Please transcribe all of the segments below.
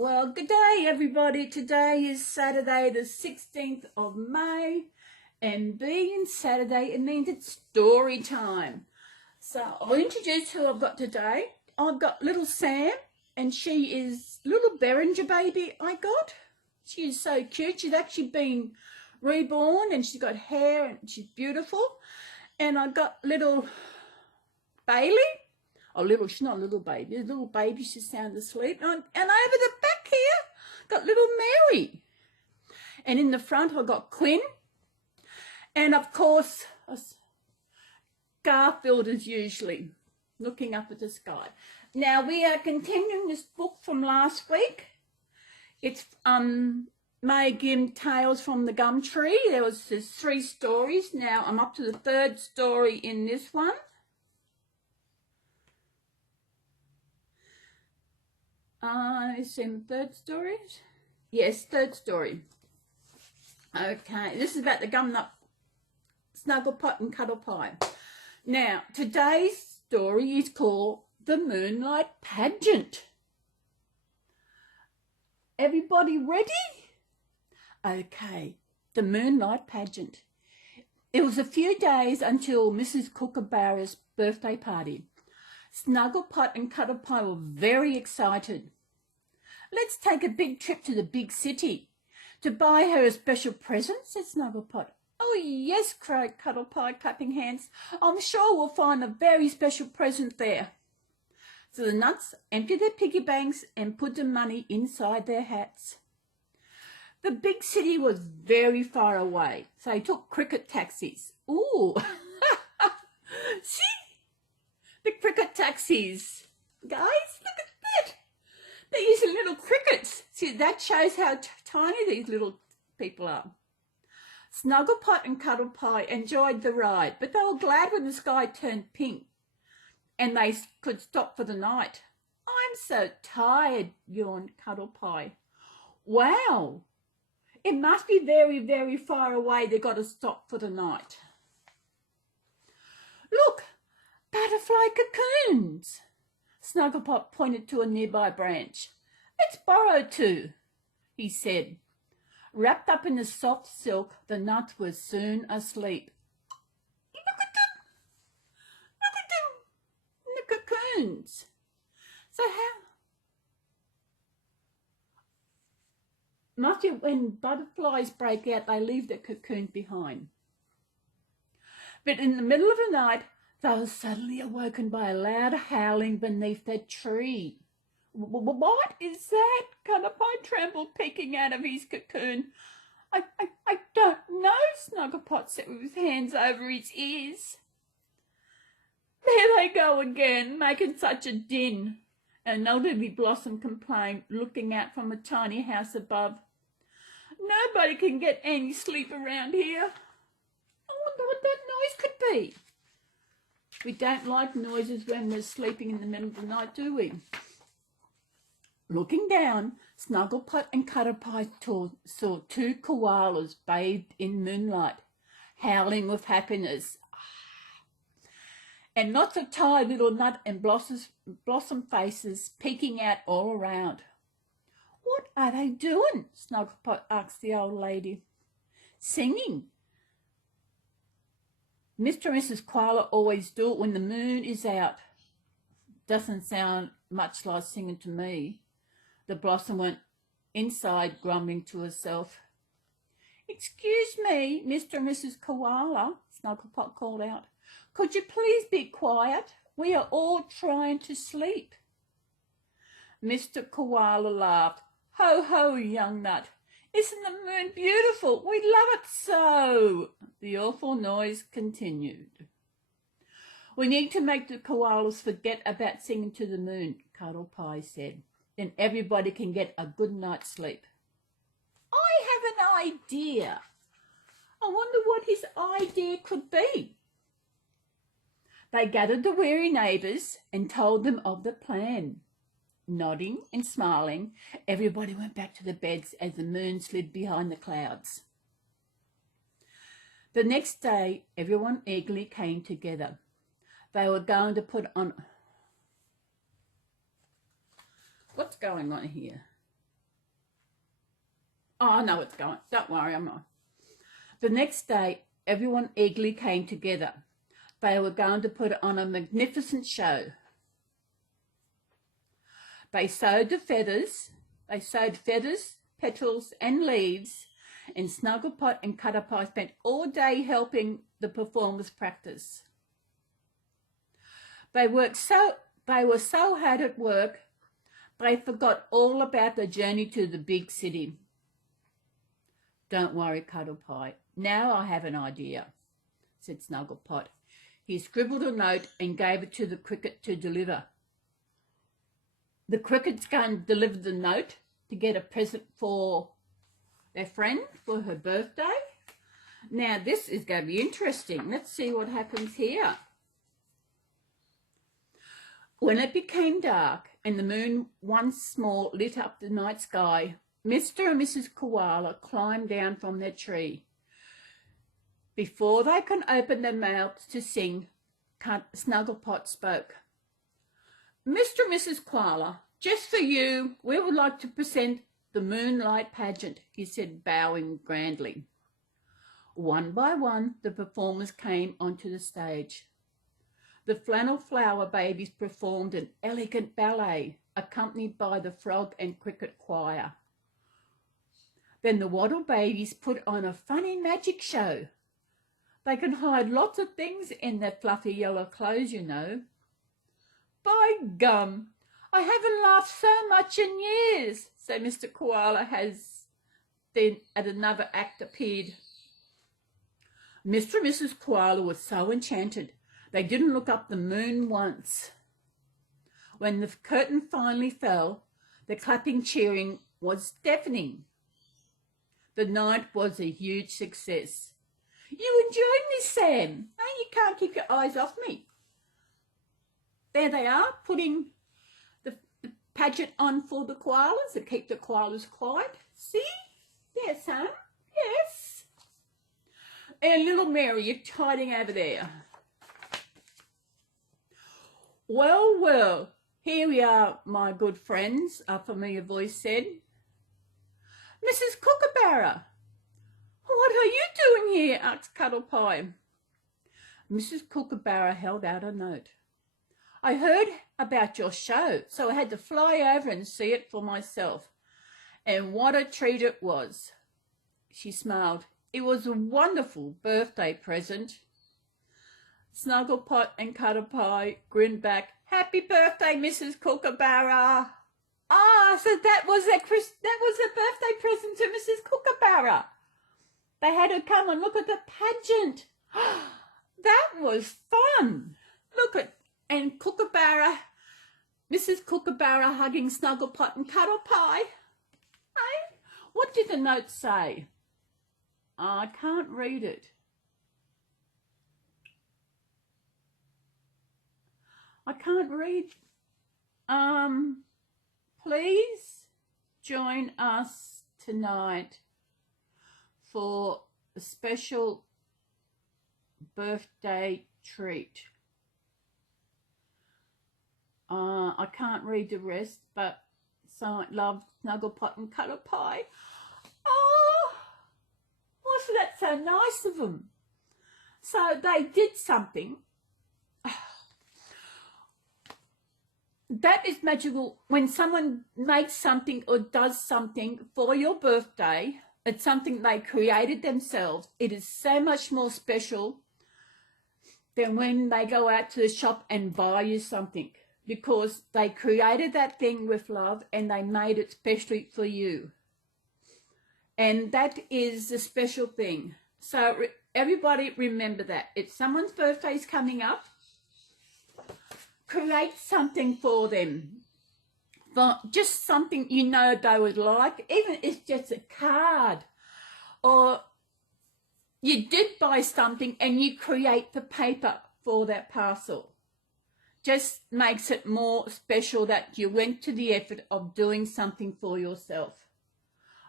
Well, good day, everybody. Today is Saturday, the 16th of May, and being Saturday, it means it's story time. So I'll introduce who I've got today. I've got little Sam, and she is little Beringer baby I got. She is so cute. She's actually been reborn, and she's got hair, and she's beautiful. And I've got little Bailey. Oh, she's not a little baby. A little baby, she's sound asleep. And over the back here, got little Mary. And in the front, I've got Quinn. And of course, Garfield as usually, looking up at the sky. Now, we are continuing this book from last week. It's May Gim Tales from the Gum Tree. There's 3 stories. Now, I'm up to the 3rd story in this one. Is some 3rd stories? Yes, 3rd story. Okay, this is about the gum nut, snuggle pot and cuddle pie. Now, today's story is called The Moonlight Pageant. Everybody ready? Okay, The Moonlight Pageant. It was a few days until Mrs. Kookaburra's birthday party. Snugglepot and Cuddlepie were very excited. Let's take a big trip to the big city to buy her a special present, said Snugglepot. Oh, yes, cried Cuddlepie, clapping hands. I'm sure we'll find a very special present there. So the nuts emptied their piggy banks and put the money inside their hats. The big city was very far away, so they took cricket taxis. Ooh, see? The cricket taxis. Guys, look at that. They're using little crickets. See, that shows how tiny these little people are. Snugglepot and Cuddlepie enjoyed the ride, but they were glad when the sky turned pink and they could stop for the night. I'm so tired, yawned Cuddlepie. Wow, it must be very, very far away. They've got to stop for the night. Look, butterfly cocoons. Snugglepot pointed to a nearby branch. Let's borrow 2, he said. Wrapped up in the soft silk, the nuts were soon asleep. Look at them, the cocoons. So must be when butterflies break out, they leave their cocoons behind. But in the middle of the night, they were suddenly awoken by a loud howling beneath a tree. What is that? Cuddlepie trembled, peeking out of his cocoon. I don't know, Snugglepot said with his hands over his ears. There they go again, making such a din. An elderly blossom complained, looking out from a tiny house above. Nobody can get any sleep around here. I wonder what that noise could be. We don't like noises when we're sleeping in the middle of the night, do we? Looking down, Snugglepot and Cuddlepie saw 2 koalas bathed in moonlight, howling with happiness. And lots of tired little nut and blossom faces peeking out all around. What are they doing? Snugglepot asked the old lady. Singing. Mr. and Mrs. Koala always do it when the moon is out. Doesn't sound much like singing to me. The blossom went inside, grumbling to herself. Excuse me, Mr. and Mrs. Koala, Snugglepot called out. Could you please be quiet? We are all trying to sleep. Mr. Koala laughed. Ho, ho, young nut. Isn't the moon beautiful? We love it so. The awful noise continued. We need to make the koalas forget about singing to the moon, Cuddlepie said. Then everybody can get a good night's sleep. I have an idea. I wonder what his idea could be. They gathered the weary neighbours and told them of the plan. Nodding and smiling, everybody went back to the beds as the moon slid behind the clouds. The next day, everyone eagerly came together. They were going to put on... What's going on here? Oh, I know it's going. Don't worry, I'm not. The next day, everyone eagerly came together. They were going to put on a magnificent show. They sewed feathers, petals and leaves, and Snugglepot and Cutterpie spent all day helping the performers practice. They were so hard at work, they forgot all about the journey to the big city. Don't worry, Cuddlepie. Now I have an idea, said Snugglepot. He scribbled a note and gave it to the cricket to deliver. The cricket's going to deliver the note to get a present for their friend for her birthday. Now this is going to be interesting. Let's see what happens here. When it became dark and the moon once more lit up the night sky, Mr. and Mrs. Koala climbed down from their tree. Before they could open their mouths to sing, Snugglepot spoke. Mr. and Mrs. Koala, just for you, we would like to present the moonlight pageant, he said, bowing grandly. One by one, the performers came onto the stage. The flannel flower babies performed an elegant ballet, accompanied by the frog and cricket choir. Then the waddle babies put on a funny magic show. They can hide lots of things in their fluffy yellow clothes, you know. By gum, I haven't laughed so much in years, so Mr. Koala has then at another act appeared. Mr. and Mrs. Koala were so enchanted they didn't look up the moon once. When the curtain finally fell, the clapping cheering was deafening. The night was a huge success. You enjoyed me, Sam. Oh, you can't keep your eyes off me. There they are, putting the pageant on for the koalas to keep the koalas quiet. See? There, Sam. Yes. And little Mary, you're hiding over there. Well, well, here we are, my good friends, a familiar voice said. Mrs. Kookaburra, what are you doing here? Asked Cuddlepie. Mrs. Kookaburra held out a note. I heard about your show, so I had to fly over and see it for myself. And what a treat it was. She smiled. It was a wonderful birthday present. Snugglepot and Cuddlepie grinned back. Happy birthday, Mrs. Kookaburra. Ah, so that was a birthday present to Mrs. Kookaburra. They had her come and look at the pageant. That was fun. Look at, and Kookaburra, Mrs. Kookaburra hugging Snugglepot and Cuddlepie. Hey, what did the note say? I can't read it. I can't read. Please join us tonight for a special birthday treat. I can't read the rest, but so love, Snugglepot and Cuddlepie. Oh, wasn't that so nice of them? So they did something. That is magical. When someone makes something or does something for your birthday, it's something they created themselves. It is so much more special than when they go out to the shop and buy you something, because they created that thing with love and they made it specially for you. And that is the special thing. So everybody remember that. If someone's birthday is coming up, create something for them. Just something you know they would like, even if it's just a card, or you did buy something and you create the paper for that parcel. Just makes it more special that you went to the effort of doing something for yourself.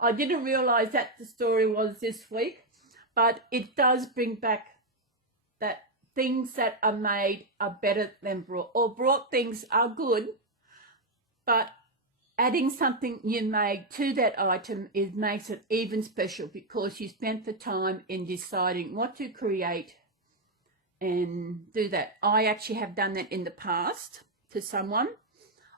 I didn't realise that the story was this week, but it does bring back that things that are made are better than brought, or brought things are good, but adding something you made to that item makes it even special, because you spent the time in deciding what to create and do that. I actually have done that in the past to someone.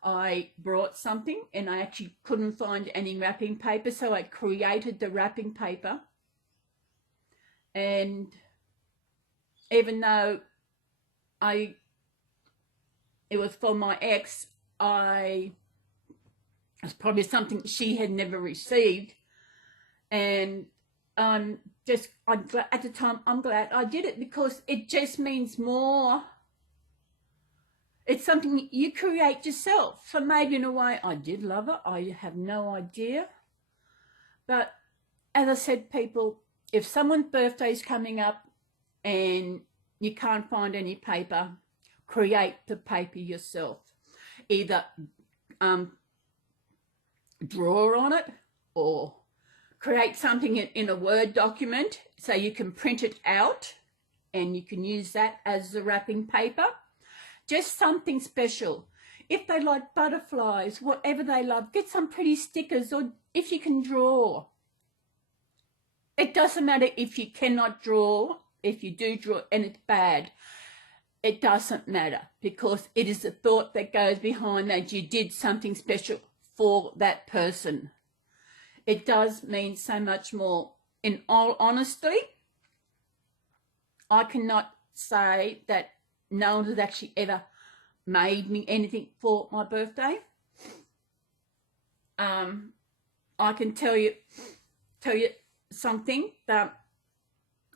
I brought something and I actually couldn't find any wrapping paper, so I created the wrapping paper. And even though it was for my ex, it's probably something she had never received, and at the time I'm glad I did it, because it just means more. It's something you create yourself. So maybe in a way I did love it. I have no idea. But as I said, people, if someone's birthday is coming up and you can't find any paper, create the paper yourself. Either draw on it or create something in a Word document so you can print it out and you can use that as the wrapping paper. Just something special. If they like butterflies, whatever they love, get some pretty stickers, or if you can draw. It doesn't matter if you cannot draw. If you do draw and it's bad, it doesn't matter, because it is the thought that goes behind that you did something special for that person. It does mean so much more. In all honesty, I cannot say that no one has actually ever made me anything for my birthday. I can tell you something, that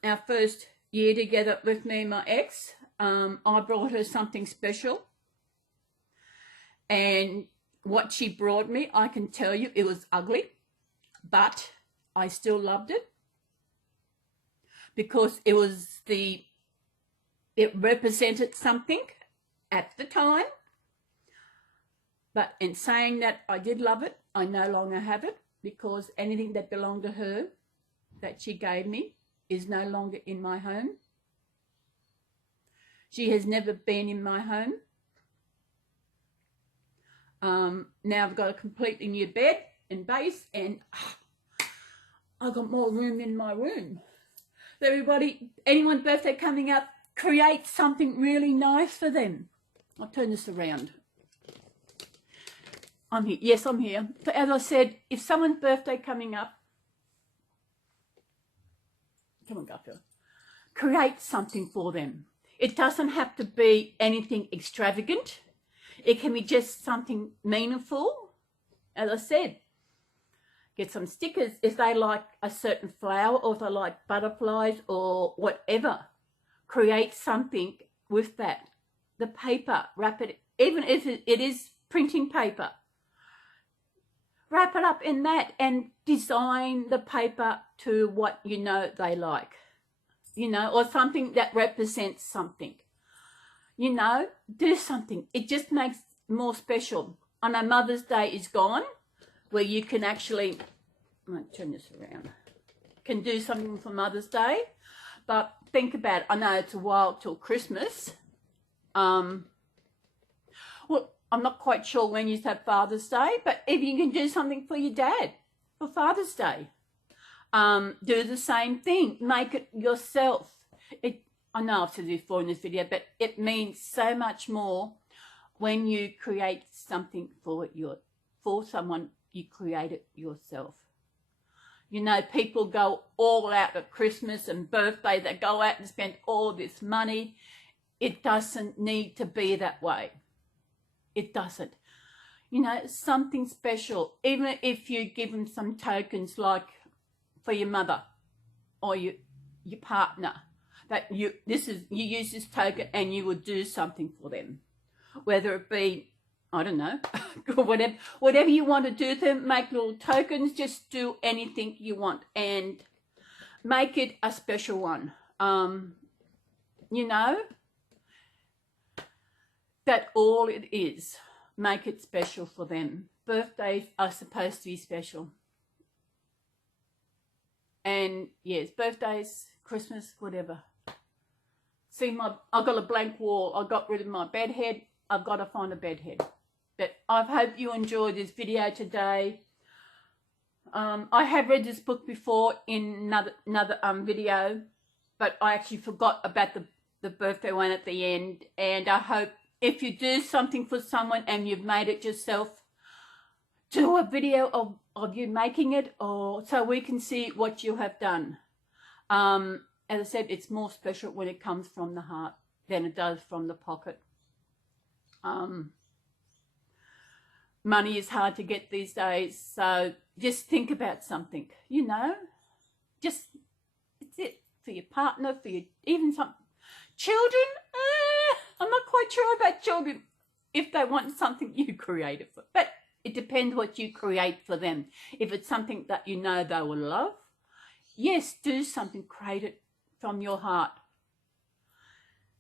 our first year together with me and my ex, I brought her something special, and what she brought me, I can tell you, it was ugly, but I still loved it, because it represented something at the time. But in saying that, I did love it. I no longer have it, because anything that belonged to her that she gave me is no longer in my home. She has never been in my home. Now I've got a completely new bed and base, and I've got more room in my room. So everybody, anyone's birthday coming up, create something really nice for them. I'll turn this around. I'm here. Yes, I'm here. So as I said, if someone's birthday coming up, come on, Garfield, create something for them. It doesn't have to be anything extravagant. It can be just something meaningful. As I said, get some stickers if they like a certain flower, or if they like butterflies or whatever. Create something with that. The paper, wrap it, even if it is printing paper, wrap it up in that and design the paper to what you know they like, you know, or something that represents something. You know, do something. It just makes it more special. I know Mother's Day is gone, where you can actually, I might turn this around, can do something for Mother's Day. But think about it. I know it's a while till Christmas. Well, I'm not quite sure when you have Father's Day, but if you can do something for your dad for Father's Day, do the same thing. Make it yourself. I know I've said this before in this video, but it means so much more when you create something for someone. You create it yourself. You know, people go all out at Christmas and birthday. They go out and spend all this money. It doesn't need to be that way. It doesn't. You know, something special. Even if you give them some tokens, like for your mother or your partner, that you use this token and you would do something for them. Whether it be, I don't know, whatever you want to do to them, make little tokens, just do anything you want and make it a special one. You know, that's all it is. Make it special for them. Birthdays are supposed to be special. And yes, birthdays, Christmas, whatever. See, I've got a blank wall. I got rid of my bed head. I've got to find a bed head. But I hope you enjoyed this video today. I have read this book before in another video, but I actually forgot about the birthday one at the end. And I hope if you do something for someone and you've made it yourself, do a video of you making it, or so we can see what you have done. As I said, it's more special when it comes from the heart than it does from the pocket. Money is hard to get these days, so just think about something, you know, just, it's it, for your partner, for your, even some children. I'm not quite sure about children, if they want something you create it for, but it depends what you create for them. If it's something that you know they will love, yes, do something, create it from your heart.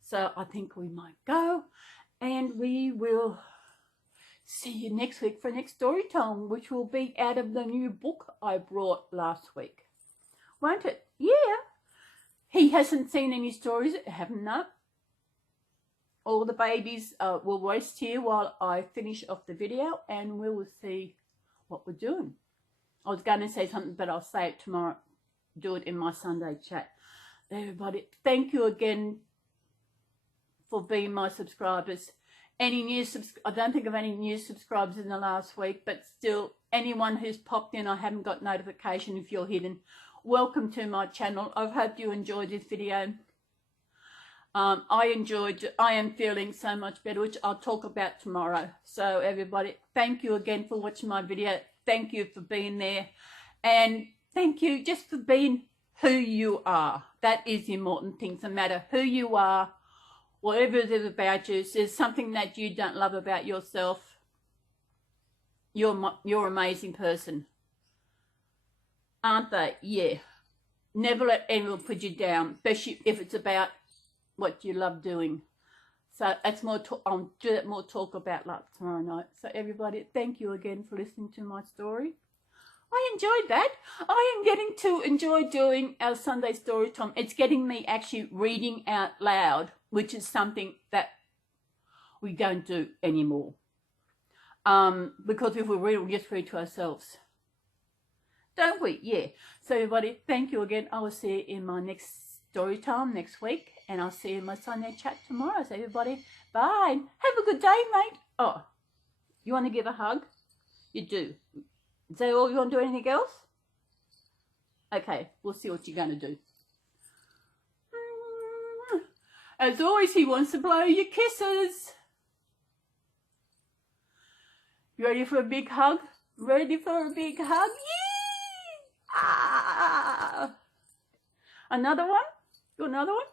So I think we might go, and we will see you next week for next story time, which will be out of the new book I brought last week. Won't it? Yeah. He hasn't seen any stories, haven't I? All the babies will rest here while I finish off the video, and we will see what we're doing. I was going to say something, but I'll say it tomorrow. Do it in my Sunday chat. Everybody, thank you again for being my subscribers. Any new I don't think of any new subscribers in the last week, but still, anyone who's popped in, I haven't got notification if you're hidden. Welcome to my channel. I hope you enjoyed this video. I am feeling so much better, which I'll talk about tomorrow. So everybody, thank you again for watching my video. Thank you for being there. And thank you just for being who you are. That is the important thing. No matter who you are, whatever it is about you, if there's something that you don't love about yourself, you're an amazing person. Aren't they? Yeah. Never let anyone put you down, especially if it's about what you love doing. So that's more I'll do that more talk about like tomorrow night. So everybody, thank you again for listening to my story. I enjoyed that. I am getting to enjoy doing our Sunday story time. It's getting me actually reading out loud, which is something that we don't do anymore. Because if we read, we'll just read to ourselves. Don't we? Yeah. So everybody, thank you again. I will see you in my next story time next week. And I'll see you in my Sunday chat tomorrow. So everybody, bye. Have a good day, mate. Oh, you want to give a hug? You do. Is that all? You want to do anything else? Okay, we'll see what you're going to do. As always, he wants to blow your kisses. You ready for a big hug? Ready for a big hug? Yee! Ah! Another one? You want another one?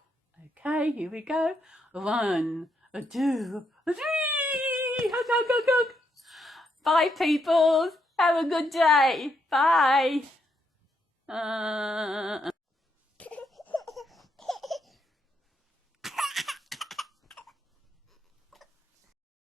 Okay, here we go. 1, 2, 3. Hug, hug, hug, hug. Bye, people. Have a good day. Bye.